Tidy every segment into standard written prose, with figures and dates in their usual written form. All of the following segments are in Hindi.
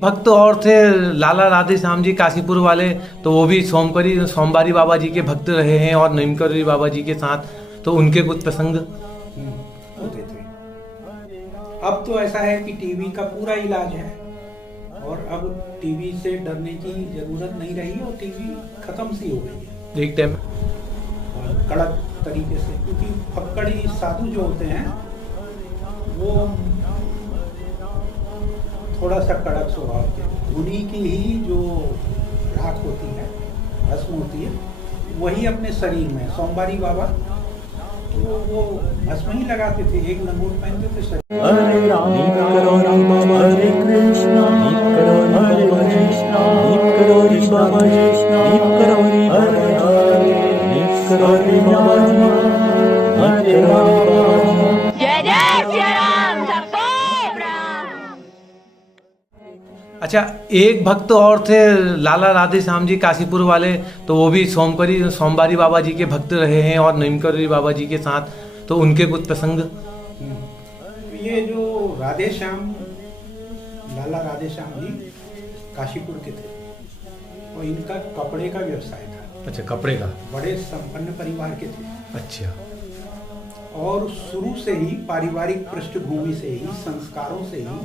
भक्त और थे लाला राधे श्याम जी काशीपुर वाले, तो वो भी सोमवारी बाबा जी के भक्त रहे हैं और नीमकरोली बाबा जी के साथ, तो उनके कुछ प्रसंग होते थे। अब तो ऐसा है कि टीवी का पूरा इलाज है और अब टीवी से डरने की जरूरत नहीं रही और टीवी खत्म सी हो गई है एक टाइम और कड़क तरीके से, क्योंकि फक्कड़ी साधु जो होते हैं वो थोड़ा सा कड़क स्वभाव के, उन्हीं की ही जो राख होती है, भस्म होती है, वही अपने शरीर में, सोमवारी बाबा तो वो भस्म ही लगाते थे, एक लंगोट पहनते थे शरीर। हरे राम हरे कृष्णा हरे कृष्णा करोरी बाबा कृष्णा करोरी हरे करोरी बाबा हरे राम जय जय श्री राम सबको प्रणाम। अच्छा, एक भक्त और थे लाला राधे श्याम जी काशीपुर वाले, तो वो भी सोमवारी बाबा जी के भक्त रहे हैं और नीमकरोली बाबा जी के साथ, तो उनके कुछ प्रसंग। ये जो राधे श्याम, लाला राधे श्याम जी काशीपुर के थे और इनका कपड़े का व्यवसाय था। अच्छा, कपड़े का। बड़े संपन्न परिवार के थे। अच्छा। और शुरू से ही पारिवारिक पृष्ठभूमि से ही, संस्कारों से ही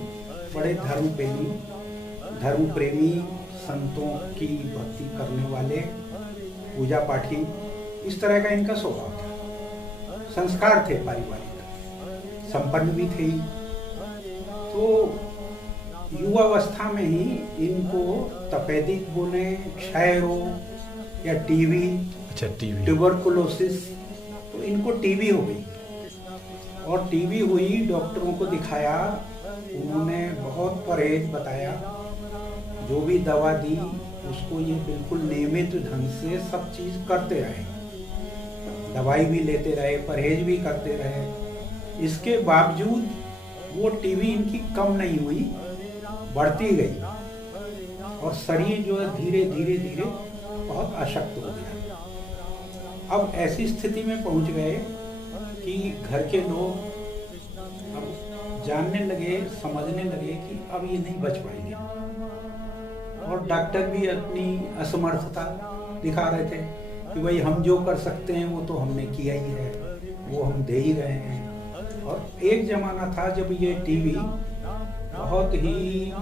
बड़े धर्म प्रेमी, संतों की भक्ति करने वाले, पूजा पाठी, इस तरह का इनका स्वभाव था। संस्कार थे पारिवारिक, संपन्न भी थे। तो युवावस्था में ही इनको तपेदिक बोले, क्षय रोग या टीवी, अच्छा, टीवी, ट्यूबरकुलोसिस, तो इनको टीवी हो गई और टीवी हुई। डॉक्टरों को दिखाया, उन्होंने बहुत परहेज बताया, जो भी दवा दी उसको ये बिल्कुल नियमित ढंग से सब चीज करते रहे, दवाई भी लेते रहे, परहेज भी करते रहे। इसके बावजूद वो टीवी इनकी कम नहीं हुई, बढ़ती गई और शरीर जो है धीरे धीरे धीरे बहुत अशक्त हो गया। अब ऐसी स्थिति में पहुंच गए कि घर के लोग अब जानने लगे, समझने लगे कि अब ये नहीं बच पाएंगे और डॉक्टर भी अपनी असमर्थता दिखा रहे थे कि भाई हम जो कर सकते हैं वो तो हमने किया ही है, वो हम दे ही रहे हैं। और एक जमाना था जब ये टीवी बहुत ही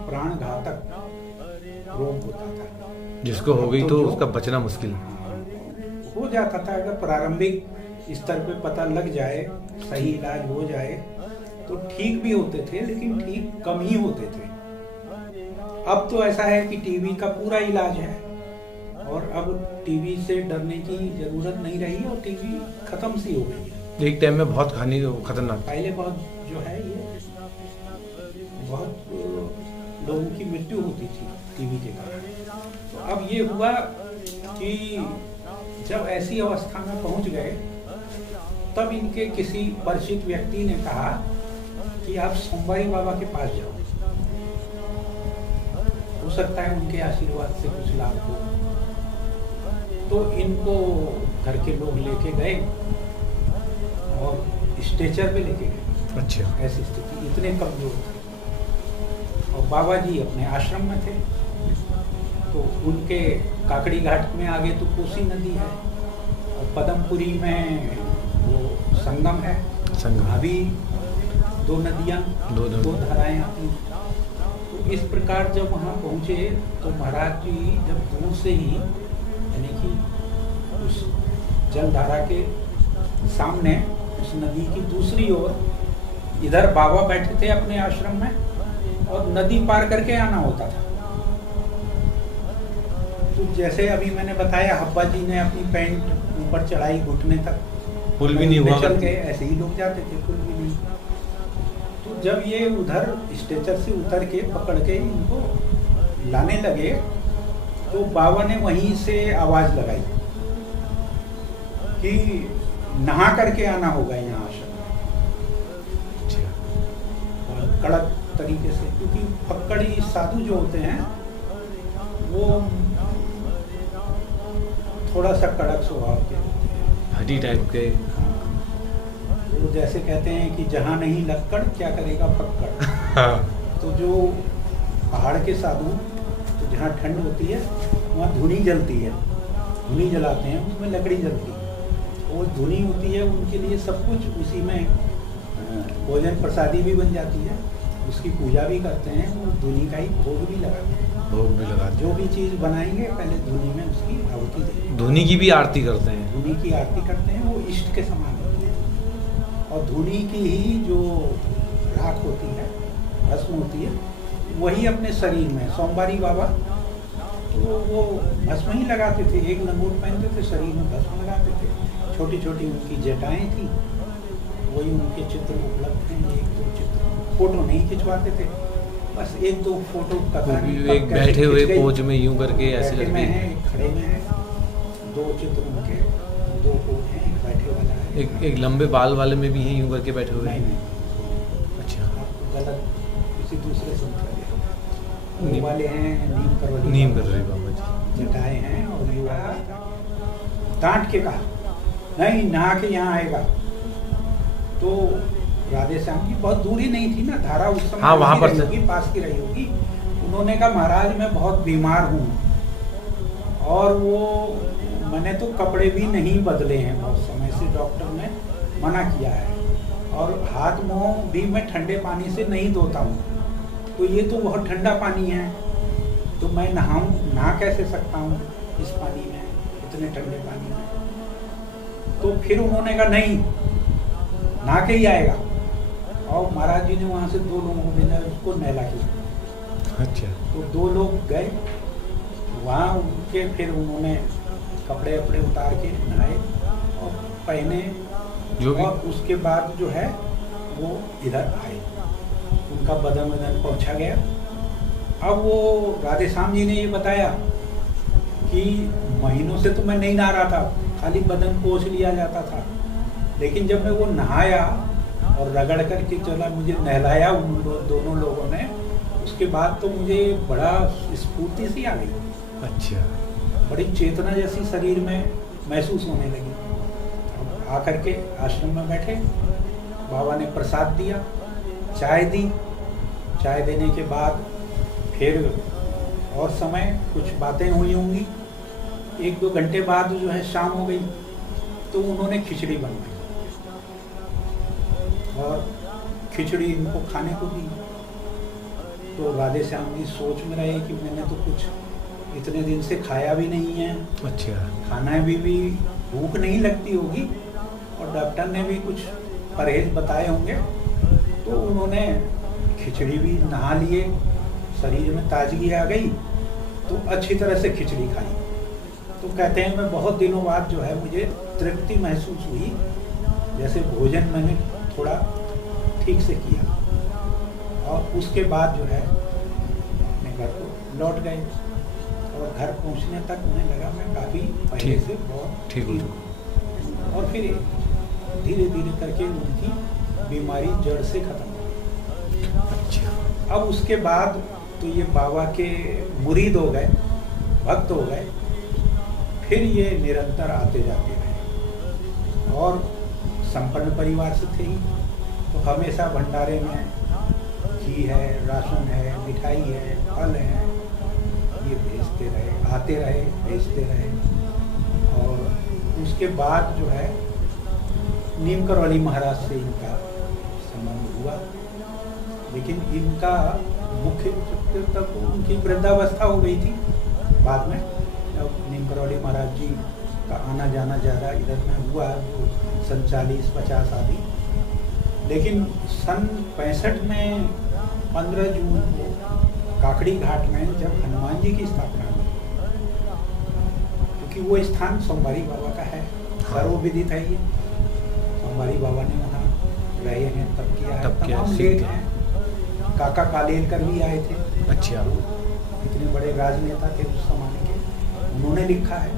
प्राणघातक रोग होता था, जिसको हो गई तो उसका बचना मुश्किल हो जाता था। अगर प्रारंभिक स्तर पे पता लग जाए, सही इलाज हो जाए तो ठीक भी होते थे, लेकिन ठीक कम ही होते थे। अब तो ऐसा है कि टीवी का पूरा इलाज है और अब टीवी से डरने की जरूरत नहीं रही और टीवी खत्म सी हो गई है। एक टाइम में बहुत खतरनाक। पहले बहुत जो है ये बहुत लोगों की मृत्यु होती थी टीवी के कारण। तो अब ये हुआ कि जब ऐसी अवस्था में पहुंच गए तब इनके किसी परिचित व्यक्ति ने कहा कि आप सोमवारी बाबा के पास जाओ, हो सकता है उनके आशीर्वाद से कुछ लाभ हो। तो इनको घर के लोग लेके गए और स्ट्रेचर पे लेके गए। अच्छा। ऐसी स्थिति, इतने कमजोर थे और बाबा जी अपने आश्रम में थे। तो उनके काकड़ी घाट में आगे तो कोसी नदी है और पदमपुरी में वो संगम है। अभी दो नदियाँ, दो धाराएं आती हैं। तो इस प्रकार जब वहाँ पहुँचे तो महाराज जी जब दूर से ही, यानी कि उस जलधारा के सामने, उस नदी की दूसरी ओर, इधर बाबा बैठे थे अपने आश्रम में और नदी पार करके आना होता था। तो जैसे अभी मैंने बताया, हब्बा जी ने अपनी पैंट ऊपर चढ़ाई घुटने तक, पुल भी नहीं हुआ, चल के ऐसे ही लोग जाते थे, पुल भी नहीं। तो जब ये उधर स्ट्रेचर से उतर के पकड़ के इनको लाने लगे तो बाबा ने वहीं से आवाज लगाई कि नहा करके आना होगा यहाँ आश्रम में, और कड़क तरीके से, क्योंकि फक्कड़ी साधु जो होते हैं वो थोड़ा सा कड़क स्वभाव के होते हैं, हड्डी टाइप के। वो जैसे कहते हैं कि जहाँ नहीं लक्कड़ क्या करेगा फक्कड़। हाँ। तो जो पहाड़ के साधु तो जहाँ ठंड होती है वहाँ धुनी जलती है, धुनी जलाते हैं, उसमें लकड़ी जलती है, वो धुनी होती है उनके लिए सब कुछ उसी में भोजन प्रसादी भी बन जाती है, उसकी पूजा भी करते हैं, वो धुनी का ही भोग भी लगाते हैं। भोग भी लगाते जो भी चीज़ बनाएंगे पहले धुनी में उसकी आहुति देंगे, धुनी की भी आरती करते हैं। धुनी की आरती करते हैं, वो इष्ट के समान होती है। और धुनी की ही जो राख होती है, भस्म होती है, वही अपने शरीर में सोमवारी बाबा तो वो भस्म ही लगाते थे, एक लंगोट पहनते थे, शरीर में भस्म लगाते थे, छोटी छोटी उनकी जटाएं थी, वही उनके चित्र उपलब्ध हैं, एक दो चित्र, फोटो नहीं खिंचवाते थे, बस एक दो फोटो कथा एक बैठे हुए पोज में यूं करके ऐसे बैठे में करके है, एक खड़े में है, दो चित्र उनके, दो पोज हैं, एक बैठे वाला है, एक लंबे बाल वाले में भी हैं यूं करके बैठे हुए नहीं हैं। नहीं अच्छा, आपको गलत किसी दूसरे संत का देखा। वो नीम- वाले हैं नीम कर रही बाबा जी। जटाए हैं और ये वाला डांट के कहा नहीं नहा के यहाँ आएगा। तो राधे श्याम जी बहुत दूरी नहीं थी ना, धारा उस समय हाँ, वहाँ रही पर से। होगी, पास की रही होगी। उन्होंने कहा महाराज मैं बहुत बीमार हूँ और वो मैंने तो कपड़े भी नहीं बदले हैं बहुत समय से, डॉक्टर ने मना किया है, और हाथ मुंह भी मैं ठंडे पानी से नहीं धोता हूँ, तो ये तो बहुत ठंडा पानी है, तो मैं नहा कैसे सकता हूँ इस पानी में, इतने ठंडे पानी में। तो फिर उन्होंने कहा नहीं नहा के ही आएगा, और महाराज जी ने वहाँ से दो लोगों को भेजा उसको नहला के। अच्छा, तो दो लोग गए वहाँ उनके, फिर उन्होंने कपड़े वपड़े उतार के नहाए और पहने, जो भी और उसके बाद जो है वो इधर आए, उनका बदन वदन पहुंचा गया। अब वो राधे श्याम जी ने ये बताया कि महीनों से तो मैं नहीं नहा रहा था, खाली बदन पोंछ लिया जाता था, लेकिन जब मैं वो नहाया और रगड़ करके चला, मुझे नहलाया उन दोनों लोगों ने, उसके बाद तो मुझे बड़ा स्फूर्ति सी आ गई, अच्छा, बड़ी चेतना जैसी शरीर में महसूस होने लगी। अब आकर के आश्रम में बैठे, बाबा ने प्रसाद दिया, चाय दी, चाय देने के बाद फिर और समय कुछ बातें हुई होंगी, एक दो घंटे बाद जो है शाम हो गई, तो उन्होंने खिचड़ी बनवाई और खिचड़ी इनको खाने को दी। तो राधे श्याम जी सोच में रहे कि मैंने तो कुछ इतने दिन से खाया भी नहीं है, अच्छा, खाना भी भूख नहीं लगती होगी, और डॉक्टर ने भी कुछ परहेज बताए होंगे, तो उन्होंने खिचड़ी भी नहा लिए, शरीर में ताजगी आ गई, तो अच्छी तरह से खिचड़ी खाई। तो कहते हैं मैं बहुत दिनों बाद जो है मुझे तृप्ति महसूस हुई, जैसे भोजन मैंने थोड़ा ठीक से किया, और उसके बाद जो है अपने घर को लौट गए, और घर पहुंचने तक उन्हें लगा मैं काफ़ी पहले ठीक- से बहुत ठीक हो ठीक हूँ। और फिर धीरे धीरे करके उनकी बीमारी जड़ से खत्म हो गई। अच्छा, अब उसके बाद तो ये बाबा के मुरीद हो गए, भक्त हो गए, फिर ये निरंतर आते जाते रहे, और संपन्न परिवार से थे ही, तो हमेशा भंडारे में घी है, राशन है, मिठाई है, फल है, ये भेजते रहे, आते रहे, भेजते रहे। और उसके बाद जो है नीम करौली महाराज से इनका संबंध हुआ, लेकिन इनका मुख्य तब उनकी वृद्धावस्था हो गई थी। बाद में जब नीम करौली महाराज जी का आना जाना ज़्यादा इधर में हुआ, जो सन 40-50 आदि, लेकिन सन 65 में 15 जून को काकड़ी घाट में जब हनुमान जी की स्थापना हुई, क्योंकि वो स्थान सोमवारी बाबा का है, सर्वविदित है, ये सोमवारी बाबा ने वहाँ रहे हैं, तब किया है, तब किया, तमाम सिद्ध लेख हैं। काका कालेलकर भी आए थे, अच्छा, इतने बड़े राजनेता थे उस जमाने के, उन्होंने लिखा है,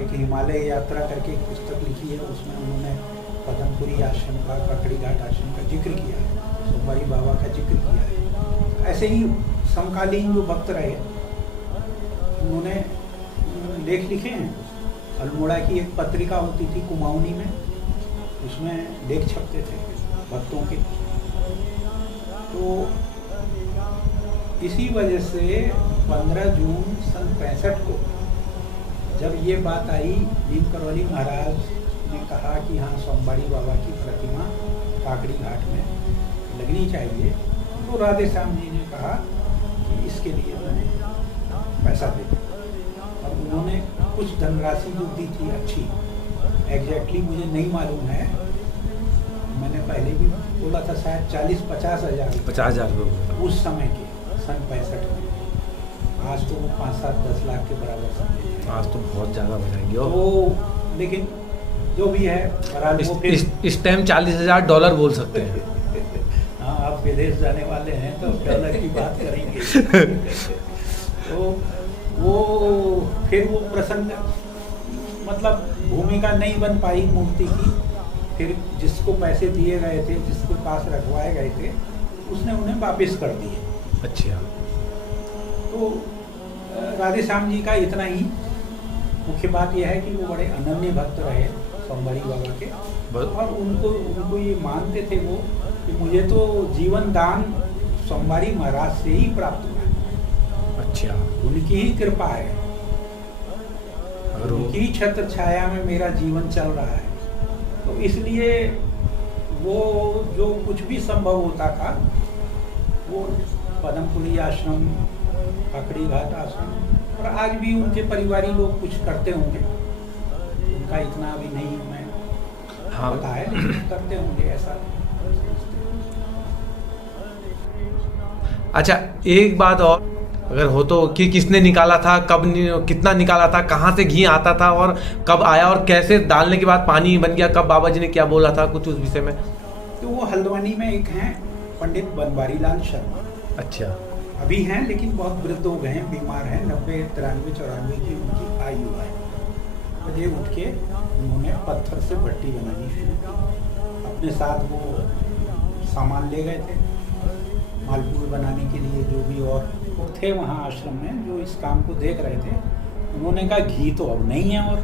एक हिमालय यात्रा करके एक पुस्तक लिखी है, उसमें उन्होंने पदमपुरी आश्रम का, ककड़ी घाट आश्रम का जिक्र किया है, सोमवारी बाबा का जिक्र किया है। ऐसे ही समकालीन जो भक्त रहे उन्होंने लेख लिखे हैं। अल्मोड़ा की एक पत्रिका होती थी कुमाऊनी में, उसमें लेख छपते थे भक्तों के। तो इसी वजह से 15 जून सन 65 को जब ये बात आई, नीम करौली महाराज ने कहा कि हाँ सोमवारी बाबा की प्रतिमा काकड़ी घाट में लगनी चाहिए, तो राधे श्याम जी ने कहा कि इसके लिए मैंने पैसा दे दिया। और उन्होंने कुछ धनराशि जो दी थी अच्छी, एग्जैक्टली मुझे नहीं मालूम है, मैंने पहले भी बोला था शायद 40-50 हज़ार 50,000 रुपये उस समय के सन 65 में। आज तो वो 5-7-10 लाख के बराबर समझे जाएंगे। आज तो बहुत ज़्यादा हो जाएंगे। तो लेकिन जो भी है बहरहाल वो फिर इस टाइम $40,000 बोल सकते हैं। हाँ, आप विदेश जाने वाले हैं तो डॉलर की बात करेंगे। तो वो फिर वो प्रसंग मतलब भूमिका नहीं बन पाई मूर्ति की। फिर जिसको पैसे दिए गए थे, जिसके पास रखवाए गए थे, उसने उन्हें वापस कर दिए। अच्छा। तो राधे श्याम जी का इतना ही मुख्य बात यह है कि वो बड़े अनन्य भक्त रहे सोमवारी बाबा के, और उनको ये मानते थे वो कि मुझे तो जीवन दान सोमवारी महाराज से ही प्राप्त हुआ है। अच्छा। उनकी ही कृपा है, उनकी छत्र छाया में मेरा जीवन चल रहा है। तो इसलिए वो जो कुछ भी संभव होता था वो पदमपुरी आश्रम, काकड़ी घाट आश्रम, और आज भी उनके परिवारी लोग कुछ करते होंगे। उनका इतना अभी नहीं हमें पता है, लेकिन करते होंगे ऐसा। अच्छा, एक बात और अगर हो तो कि किसने निकाला था, कितना निकाला था, कहाँ से घी आता था और कब आया, और कैसे डालने के बाद पानी बन गया, कब बाबा जी ने क्या बोला था, कुछ उस विषय में। तो वो हल्द्वानी में एक हैं पंडित बनवारी लाल शर्मा। अच्छा। अभी हैं लेकिन बहुत वृद्ध हो गए हैं, बीमार हैं, 90, 93, 94 की उनकी आयु है। बजे उठ के उन्होंने पत्थर से भट्टी बनानी शुरू की। अपने साथ वो सामान ले गए थे मालपुए बनाने के लिए, जो भी और थे वहाँ आश्रम में जो इस काम को देख रहे थे। उन्होंने कहा घी तो अब नहीं है और